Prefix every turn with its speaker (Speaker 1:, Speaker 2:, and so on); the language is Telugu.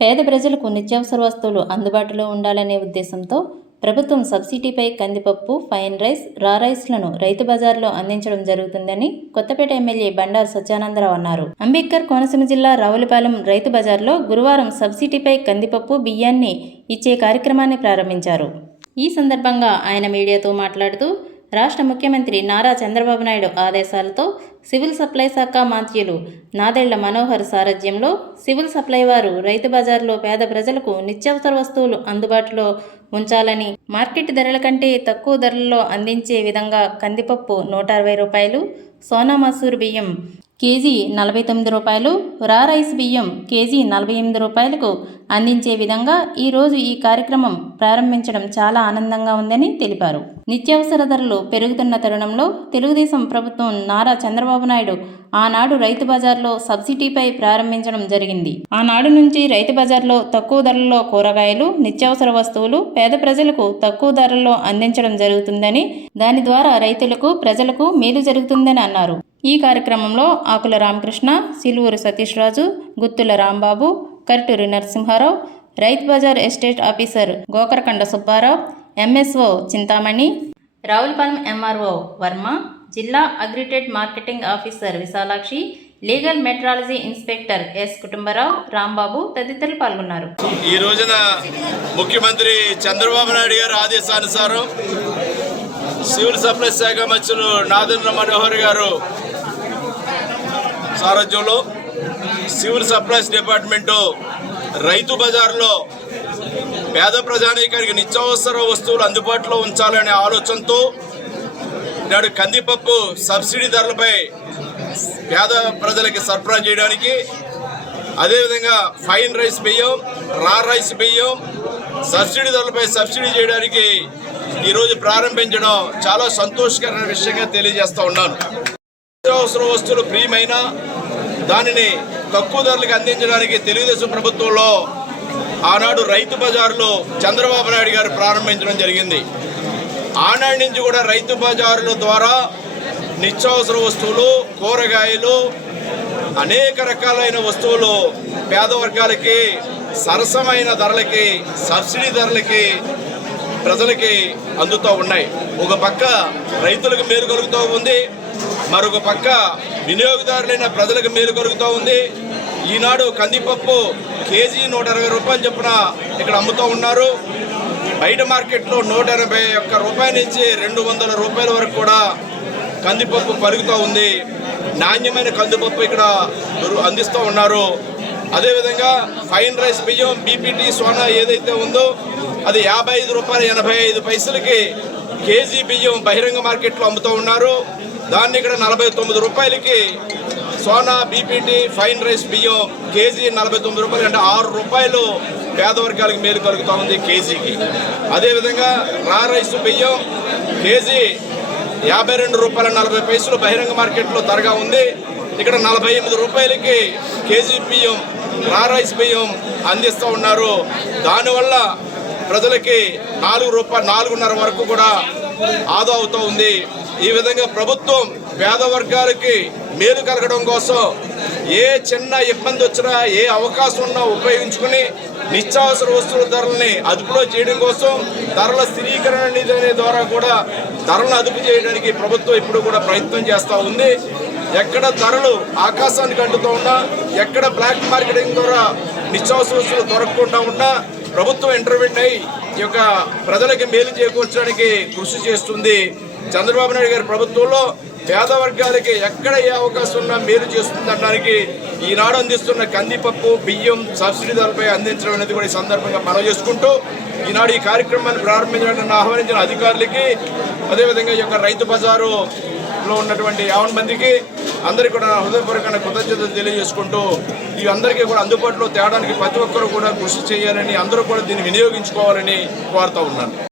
Speaker 1: పేద ప్రజలకు నిత్యావసర వస్తువులు అందుబాటులో ఉండాలనే ఉద్దేశంతో ప్రభుత్వం సబ్సిడీపై కందిపప్పు ఫైన్ రైస్ రా రైస్లను రైతు బజార్లో అందించడం జరుగుతుందని కొత్తపేట ఎమ్మెల్యే బండారు సత్యానందరావు అన్నారు. అంబేద్కర్ కోనసీమ జిల్లా రావులపాలెం రైతు బజార్లో గురువారం సబ్సిడీపై కందిపప్పు బియ్యాన్ని ఇచ్చే కార్యక్రమాన్ని ప్రారంభించారు. ఈ సందర్భంగా ఆయన మీడియాతో మాట్లాడుతూ రాష్ట్ర ముఖ్యమంత్రి నారా చంద్రబాబు నాయుడు ఆదేశాలతో సివిల్ సప్లై శాఖ మంత్రులు నాదెళ్ళ మనోహర్ సారథ్యంలో సివిల్ సప్లై వారు రైతు బజార్లో పేద ప్రజలకు నిత్యావసర వస్తువులు అందుబాటులో ఉంచాలని మార్కెట్ ధరల కంటే తక్కువ ధరల్లో అందించే విధంగా కందిపప్పు నూట అరవై రూపాయలు సోనా మసూర్ బియ్యం కేజీ నలభై తొమ్మిది రూపాయలు రా రైస్ బియ్యం కేజీ నలభై ఎనిమిది రూపాయలకు అందించే విధంగా ఈరోజు ఈ కార్యక్రమం ప్రారంభించడం చాలా ఆనందంగా ఉందని తెలిపారు. నిత్యావసర ధరలు పెరుగుతున్న తరుణంలో తెలుగుదేశం ప్రభుత్వం నారా చంద్రబాబు నాయుడు ఆనాడు రైతు బజార్లో సబ్సిడీపై ప్రారంభించడం జరిగింది. ఆనాడు నుంచి రైతు బజార్లో తక్కువ ధరల్లో కూరగాయలు నిత్యావసర వస్తువులు పేద ప్రజలకు తక్కువ ధరల్లో అందించడం జరుగుతుందని దాని ద్వారా రైతులకు ప్రజలకు మేలు జరుగుతుందని అన్నారు. ఈ కార్యక్రమంలో ఆకుల రామకృష్ణ సిలువూరు సతీష్ రాజు గుత్తుల Rambabu Karturi Narasimharao Rythu Bazar estate officer Gokarakonda Subbarao MSO Chintamani Ravulapalem MRO Varma జిల్లా అగ్రిటెడ్ marketing officer Visalakshi legal metrology inspector S Kutumbarao Rambabu తదితరులు పాల్గొన్నారు.
Speaker 2: ఈ రోజున ముఖ్యమంత్రి చంద్రబాబు నాయుడు గారు ఆదేశానుసారం సివిల్ సప్లై శాఖ మధ్యలో నాదెంద్ర మనోహర్ గారు సారథ్యంలో సివిల్ సప్లైస్ డిపార్ట్మెంటు రైతు బజార్లో పేద ప్రజానీకానికి నిత్యావసర వస్తువులు అందుబాటులో ఉంచాలనే ఆలోచనతో నాడు కందిపప్పు సబ్సిడీ ధరలపై పేద ప్రజలకి సరఫరా చేయడానికి అదేవిధంగా ఫైన్ రైస్ బియ్యం రా రైస్ బియ్యం సబ్సిడీ ధరలపై సబ్సిడీ చేయడానికి ఈరోజు ప్రారంభించడం చాలా సంతోషకరమైన విషయంగా తెలియజేస్తూ ఉన్నాను. నిత్యావసర వస్తువులు ప్రియమైన దానిని తక్కువ ధరలకు అందించడానికి తెలుగుదేశం ప్రభుత్వంలో ఆనాడు రైతు బజారులో చంద్రబాబు నాయుడు గారు ప్రారంభించడం జరిగింది. ఆనాడు నుంచి కూడా రైతు బజారుల ద్వారా నిత్యావసర వస్తువులు కూరగాయలు అనేక రకాలైన వస్తువులు పేద వర్గాలకి సరసమైన ధరలకి సబ్సిడీ ధరలకి ప్రజలకి అందుతూ ఉన్నాయి. ఒక పక్క రైతులకు మేలు కలుగుతూ ఉంది. మరొక పక్క వినియోగదారులైన ప్రజలకు మేలు కలుగుతూ ఉంది. ఈనాడు కందిపప్పు కేజీ నూట ఇరవై రూపాయలు చొప్పున ఇక్కడ అమ్ముతూ ఉన్నారు. బయట మార్కెట్లో నూట ఎనభై ఒక్క రూపాయల నుంచి రెండు వందల రూపాయల వరకు కూడా కందిపప్పు పలుకుతూ ఉంది. నాణ్యమైన కందిపప్పు ఇక్కడ అందిస్తూ ఉన్నారు. అదేవిధంగా ఫైన్ రైస్ బియ్యం బీపీటీ సోనా ఏదైతే ఉందో అది యాభై ఐదు రూపాయల ఎనభై ఐదు పైసలకి కేజీ బియ్యం బహిరంగ మార్కెట్లో అమ్ముతూ ఉన్నారు. దాన్ని ఇక్కడ నలభై తొమ్మిది రూపాయలకి సోనా బీపీటీ ఫైన్ రైస్ బియ్యం కేజీ నలభై తొమ్మిది రూపాయలు అంటే ఆరు రూపాయలు పేద వర్గాలకు మేలు కలుగుతూ ఉంది కేజీకి. అదేవిధంగా రా రైస్ బియ్యం కేజీ యాభై రెండు రూపాయల నలభై పైసలు బహిరంగ మార్కెట్లో ధరగా ఉంది. ఇక్కడ నలభై ఎనిమిది రూపాయలకి కేజీ బియ్యం రా రైస్ బియ్యం అందిస్తూ ఉన్నారు. దానివల్ల ప్రజలకి నాలుగు రూపాయలు నాలుగున్నర వరకు కూడా ఆదా అవుతూ ఉంది. ఈ విధంగా ప్రభుత్వం పేద వర్గాలకి మేలు కలగడం కోసం ఏ చిన్న ఇబ్బంది వచ్చినా ఏ అవకాశం ఉన్నా ఉపయోగించుకుని నిత్యావసర వస్తువుల ధరల్ని అదుపులో చేయడం కోసం ధరల స్థిరీకరణ నిధి ద్వారా కూడా ధరలను అదుపు చేయడానికి ప్రభుత్వం ఇప్పుడు కూడా ప్రయత్నం చేస్తూ ఉంది. ఎక్కడ ధరలు ఆకాశానికి అంటుతూ ఉన్నా ఎక్కడ బ్లాక్ మార్కెటింగ్ ద్వారా నిత్యావసర వస్తువులు దొరకకుండా ఉన్నా ప్రభుత్వం ఇంటర్వ్యూట్ అయి ఈ యొక్క ప్రజలకి మేలు చేకూర్చడానికి కృషి చేస్తుంది. చంద్రబాబు నాయుడు గారి ప్రభుత్వంలో పేద వర్గాలకి ఎక్కడ ఏ అవకాశం ఉన్నా మేలు చేస్తుంది అనడానికి ఈనాడు అందిస్తున్న కందిపప్పు బియ్యం సబ్సిడీ ధరపై అందించడం అనేది కూడా ఈ సందర్భంగా మనం చేసుకుంటూ ఈనాడు ఈ కార్యక్రమాన్ని ప్రారంభించడానికి ఆహ్వానించిన అధికారులకి అదేవిధంగా ఈ యొక్క రైతు బజారులో ఉన్నటువంటి యావన్ మందికి అందరికీ కూడా హృదయపూర్వకంగా కృతజ్ఞతలు తెలియజేసుకుంటూ ఈ అందరికీ కూడా అందుబాటులో తేడానికి ప్రతి ఒక్కరు కూడా కృషి చేయాలని అందరూ కూడా దీన్ని వినియోగించుకోవాలని కోరుతా ఉన్నాను.